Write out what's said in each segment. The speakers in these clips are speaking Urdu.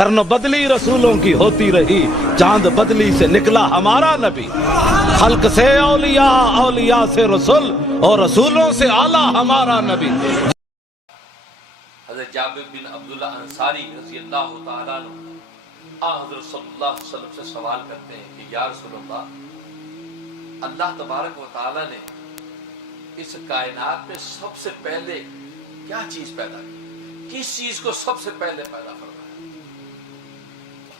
کرن بدلی رسولوں کی ہوتی رہی، چاند بدلی سے نکلا ہمارا نبی، خلق سے اولیاء، اولیاء سے رسول، اور رسولوں سے اعلیٰ ہمارا نبی۔ حضرت جابر بن عبداللہ انصاری رضی اللہ تعالیٰ عنہ حضرت صلی اللہ علیہ وسلم سے سوال کرتے ہیں کہ یا رسول اللہ، اللہ تبارک و تعالیٰ نے اس کائنات میں سب سے پہلے کیا چیز پیدا کی، کس چیز کو سب سے پہلے پیدا فرمایا؟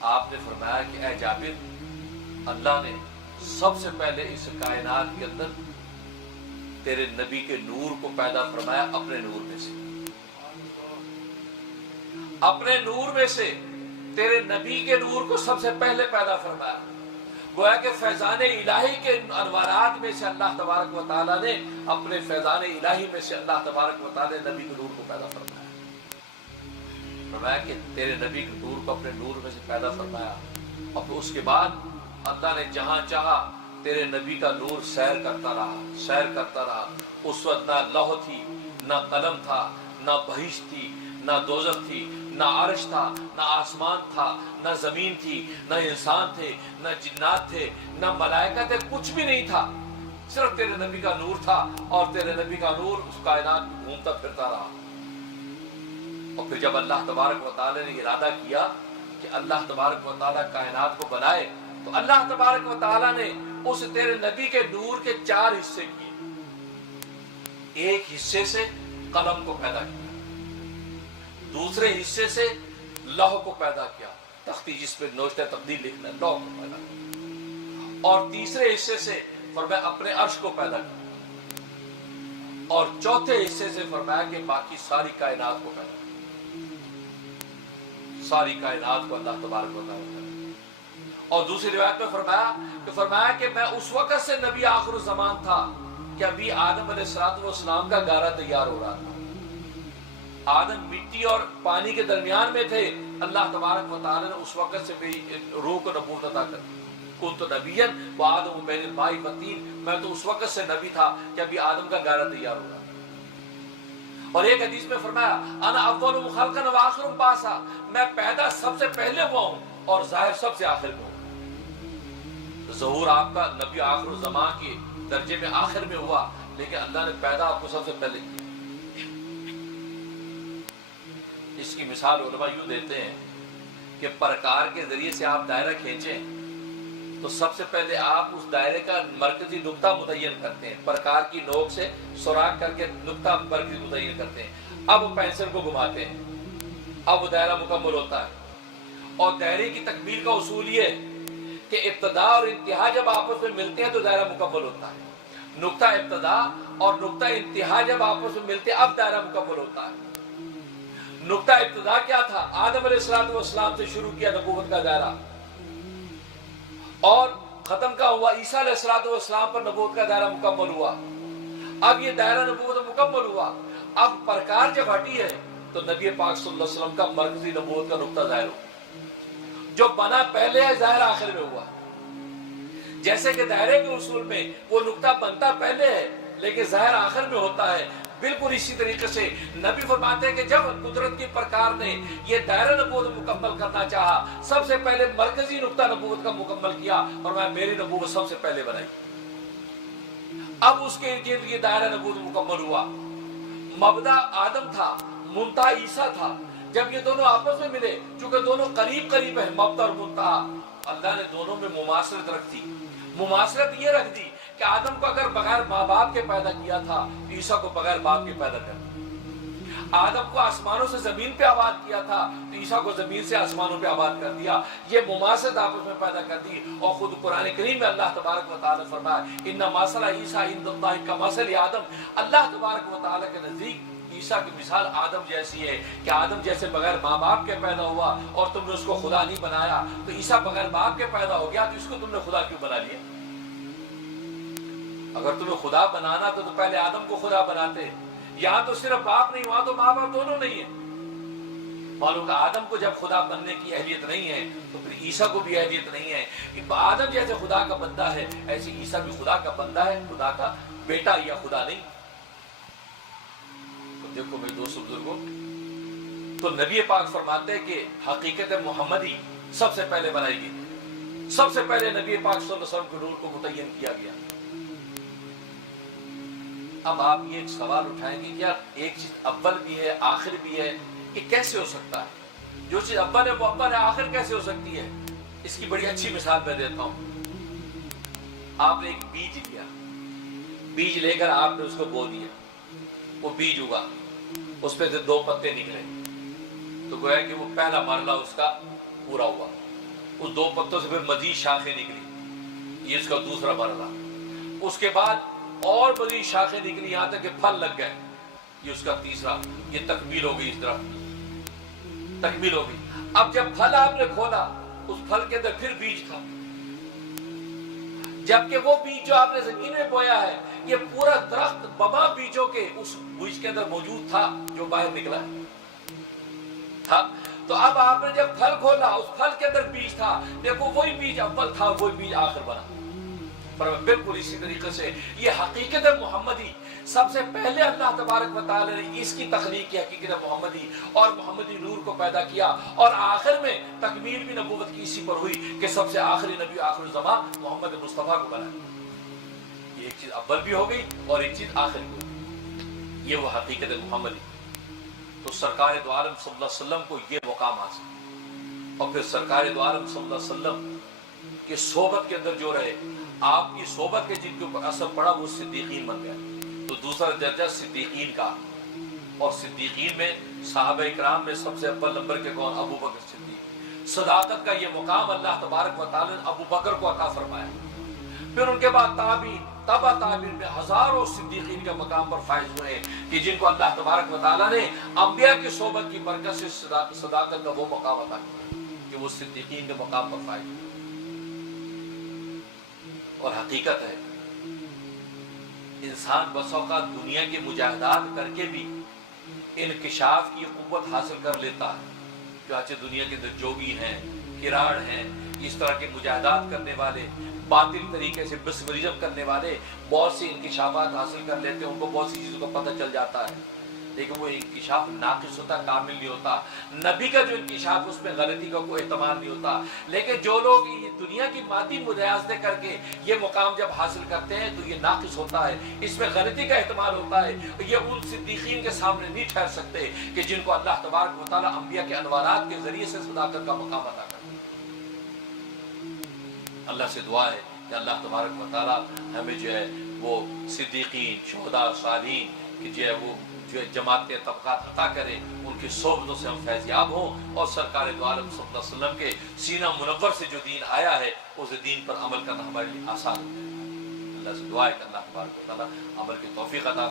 آپ نے فرمایا کہ اے جابر، اللہ نے سب سے پہلے اس کائنات کے اندر تیرے نبی کے نور کو پیدا فرمایا، اپنے نور میں سے، اپنے نور میں سے تیرے نبی کے نور کو سب سے پہلے پیدا فرمایا۔ گویا کہ فیضان الہی کے انوارات میں سے اللہ تبارک و تعالیٰ نے اپنے فیضان الہی میں سے اللہ تبارک و تعالیٰ نے نبی کے نور کو پیدا فرمایا۔ فرمایا کہ تیرے نبی کے نور کو اپنے نور میں سے پیدا فرمایا، اور پھر اس کے بعد اللہ نے جہاں چاہا تیرے نبی کا نور سیر کرتا رہا، سیر کرتا رہا۔ اس وقت نہ لوح تھی، نہ قلم تھا، نہ بہشت تھی، نہ دوزخ تھی، نہ عرش تھا، نہ آسمان تھا، نہ زمین تھی، نہ انسان تھے، نہ جنات تھے، نہ ملائکہ تھے، کچھ بھی نہیں تھا، صرف تیرے نبی کا نور تھا، اور تیرے نبی کا نور اس کائنات میں گھومتا پھرتا رہا۔ اور پھر جب اللہ تبارک و تعالی نے ارادہ کیا کہ اللہ تبارک و تعالی کائنات کو بنائے، تو اللہ تبارک و تعالی نے اس تیرے نبی کے نور کے 4 حصے کیے۔ ایک حصے سے قلم کو پیدا کیا، دوسرے حصے سے لوح کو پیدا کیا، تختی جس پہ نوشتہ تقدیر لکھنا ہے، لوح کو پیدا کیا، اور تیسرے حصے سے فرمایا اپنے عرش کو پیدا کیا، اور چوتھے حصے سے فرمایا کہ باقی ساری کائنات کو پیدا کیا، ساری کائنات کو اللہ تبارک و تعالیٰ نے۔ اور دوسری روایت میں فرمایا کہ میں اس وقت سے نبی آخر الزمان تھا کہ ابھی آدم علیہ السلام کا گارہ تیار ہو رہا تھا۔ آدم مٹی اور پانی کے درمیان میں تھے، اللہ تبارک و تعالی نے اس وقت سے بھی روح کو نبوت عطا کر دی۔ کنت نبیا وآدم بین الماء والطین، میں تو اس وقت سے نبی تھا کہ ابھی آدم کا گارہ تیار ہو رہا تھا۔ اور ایک حدیث میں فرمایا انا اول خلقا وآخر بعثا، میں پیدا سب سے پہلے ہوا ہوں اور ظاہر سب سے آخر میں ہوں۔ ظہور آپ کا نبی آخر الزمان کے درجے میں آخر میں ہوا، لیکن اللہ نے پیدا آپ کو سب سے پہلے کیا۔ اس کی مثال علماء یوں دیتے ہیں کہ پرکار کے ذریعے سے آپ دائرہ کھینچیں تو سب سے پہلے آپ اس دائرے کا مرکزی نقطہ متعین کرتے ہیں، پرکار کی نوک سے سوراخ کر کے نقطہ مرکزی متعین کرتے ہیں، اب پینسل کو گھماتے ہیں، اب وہ دائرہ مکمل ہوتا ہے۔ اور دائرے کی تکمیل کا اصول یہ ہے کہ ابتدا اور انتہا جب آپس میں ملتے ہیں تو دائرہ مکمل ہوتا ہے، نقطہ ابتدا اور نقطہ انتہا جب آپس میں ملتے ہیں اب دائرہ مکمل ہوتا ہے۔ نقطہ ابتدا کیا تھا؟ آدم علیہ السلام سے شروع کیا نبوت کا دائرہ، اور ختم کا ہوا عیسیٰ علیہ السلام پر نبوت کا دائرہ مکمل ہوا۔ اب یہ دائرہ نبوت مکمل ہوا، اب پرکار جب ہٹی ہے تو نبی پاک صلی اللہ علیہ وسلم کا مرکزی نبوت کا نقطہ ظاہر ہوا، جو بنا پہلے ہے ظاہر آخر میں ہوا۔ جیسے کہ دائرے کے اصول میں وہ نقطہ بنتا پہلے ہے لیکن ظاہر آخر میں ہوتا ہے، بالکل اسی طریقے سے نبی فرماتے ہیں کہ جب قدرت کی پرکار نے یہ دائرہ نبوت مکمل کرنا چاہا، سب سے پہلے مرکزی نقطہ نبوت کا مکمل کیا، اور میں میری نبوت سب سے پہلے بنائی۔ اب اس کے یہ دائرہ نبوت مکمل ہوا۔ مبدا آدم تھا، منتہا عیسیٰ تھا۔ جب یہ دونوں آپس میں ملے، چونکہ دونوں قریب قریب ہیں، مبدا اور منتہا، اللہ نے دونوں میں مماثلت رکھ دی۔ مماثلت یہ رکھ دی کہ آدم کو اگر بغیر ماں باپ کے پیدا کیا تھا تو عیسیٰ کو بغیر باپ کے پیدا کر دیا۔ آدم کو آسمانوں سے زمین پہ آباد کیا تھا تو عیسیٰ کو زمین سے آسمانوں پہ آباد کر دیا۔ یہ مماثلت آپس میں پیدا کر دی، اور خود قرآن کریم میں اللہ تبارک و تعالی فرمایا ان مثل عیسیٰ عند اللہ کمثل آدم، اللہ تبارک و تعالی کے نزدیک عیسیٰ کی مثال آدم جیسی ہے کہ آدم جیسے بغیر ماں باپ کے پیدا ہوا اور تم نے اس کو خدا نہیں بنایا، تو عیسیٰ بغیر باپ کے پیدا ہو گیا تو اس کو تم نے خدا کیوں بنا لیا؟ اگر تمہیں خدا بنانا تو پہلے آدم کو خدا بناتے۔ یہاں تو صرف باپ نہیں، وہاں تو ماں باپ دونوں نہیں ہیں۔ معلوم کہ آدم کو جب خدا بننے کی اہلیت نہیں ہے تو پھر عیسیٰ کو بھی اہلیت نہیں ہے۔ آدم جیسے خدا کا بندہ ہے ایسے عیسیٰ بھی خدا کا بندہ ہے، خدا کا بیٹا یا خدا نہیں۔ تو دیکھو میرے دوست بزرگوں، تو نبی پاک فرماتے ہیں کہ حقیقت محمدی سب سے پہلے بنائی گئی، سب سے پہلے نبی پاک صلی اللہ علیہ وسلم کے نور کو متعین کیا گیا۔ اب آپ یہ ایک سوال اٹھائیں گے کہ یار ایک چیز اول بھی ہے آخر بھی ہے، یہ کیسے ہو سکتا ہے؟ جو چیز اول ہے وہ اول ہے، آخر کیسے ہو سکتی ہے؟ اس کی بڑی اچھی مثال میں دیتا ہوں۔ آپ نے ایک بیج لیا، بیج لے کر آپ نے اس کو بو دیا، وہ بیج اگا، اس پہ سے 2 پتے نکلے، تو گویا کہ وہ پہلا مرحلہ اس کا پورا ہوا۔ اس 2 پتوں سے پھر مزید شاخیں نکلی، یہ اس کا دوسرا مرحلہ۔ اس کے بعد اور مزید شاخیں نکلی یہاں تک کہ پھل لگ گئے، یہ اس کا تیسرا۔ یہ تکمیل ہو گئی، اس طرح تکمیل ہو گئی۔ اب جب پھل آپ نے کھولا، اس پھل کے اندر پھر بیج تھا، جبکہ وہ بیج جو آپ نے زمین میں بویا ہے، یہ پورا درخت بما بیجوں کے اس بیج کے اندر موجود تھا جو باہر نکلا تھا۔ تو اب آپ نے جب پھل کھولا، اس پھل کے اندر بیج تھا، دیکھو وہی بیج اول تھا، وہی بیج آخر بنا۔ پر بالکل اسی طریقے سے یہ حقیقت محمدی سب سے پہلے اللہ تبارک و تعالی نے اس کی تخلیق کی، حقیقت محمدی اور محمدی نور کو پیدا کیا، اور آخر میں تکمیل بھی نبوت کی اسی پر ہوئی کہ سب سے آخری نبی آخر الزمان محمد مصطفیٰ کو بنایا۔ یہ ایک چیز اول بھی ہو گئی اور ایک چیز آخر بھی ہو گئی، یہ وہ حقیقت محمدی۔ تو سرکار دو عالم صلی اللہ علیہ وسلم کو یہ مقام حاصل، اور پھر سرکار دو عالم صلی اللہ علیہ وسلم کی صحبت کے اندر جو رہے، آپ کی صحبت کے جن کے اوپر اثر پڑا وہ صدیقین بن گئے۔ تو دوسرا درجہ صدیقین کا، اور صدیقین میں صحابہ اکرام میں سب سے اول نمبر کے کون؟ ابو بکر صدیق۔ صداقت کا یہ مقام اللہ تبارک و تعالی نے ابو بکر کو عطا فرمایا۔ پھر ان کے بعد تابعین، تبع تابعین میں ہزاروں صدیقین کے مقام پر فائز ہوئے کہ جن کو اللہ تبارک و تعالی نے انبیاء کی صحبت کی برکت سے صداقت کا وہ مقام عطا کیا کہ وہ صدیقین کے مقام پر فائز ہوئے۔ اور حقیقت ہے انسان بس اوقات دنیا کے مجاہدات کر کے بھی انکشاف کی قوت حاصل کر لیتا ہے۔ چاہے دنیا کے اندر جوگی ہیں، کراڑ ہیں، اس طرح کے مجاہدات کرنے والے، باطل طریقے سے بسمرزم کرنے والے بہت سی انکشافات حاصل کر لیتے ہیں، ان کو بہت سی چیزوں کا پتہ چل جاتا ہے، لیکن وہ انکشاف ناقص ہوتا، کامل نہیں ہوتا۔ نبی کا جو انکشاف اس میں غلطی کا کوئی احتمال نہیں ہوتا، لیکن جو لوگ یہ دنیا کی مادی مجاہدے کر کے یہ مقام جب حاصل کرتے ہیں تو یہ ناقص ہوتا ہے، اس میں غلطی کا احتمال ہوتا ہے۔ یہ ان صدیقین کے سامنے نہیں ٹھہر سکتے کہ جن کو اللہ تبارک و تعالیٰ انبیاء کے انوارات کے ذریعے سے صداقت کا مقام عطا کرتا ہے۔ اللہ سے دعا ہے کہ اللہ تبارک و تعالیٰ ہمیں جو ہے وہ صدیقین، شہداء، صالحین کہ جو ہے وہ جو جماعت کے طبقات عطا کرے، ان کی صحبتوں سے ہم فیضیاب ہوں، اور سرکار دو عالم صلی اللہ علیہ وسلم کے سینہ منور سے جو دین آیا ہے اس دین پر عمل کرنا ہمارے لیے آسان ہو جائے۔ اللہ سے دعا ہے کہ اللہ تبارک و تعالیٰ عمل کی توفیق عطا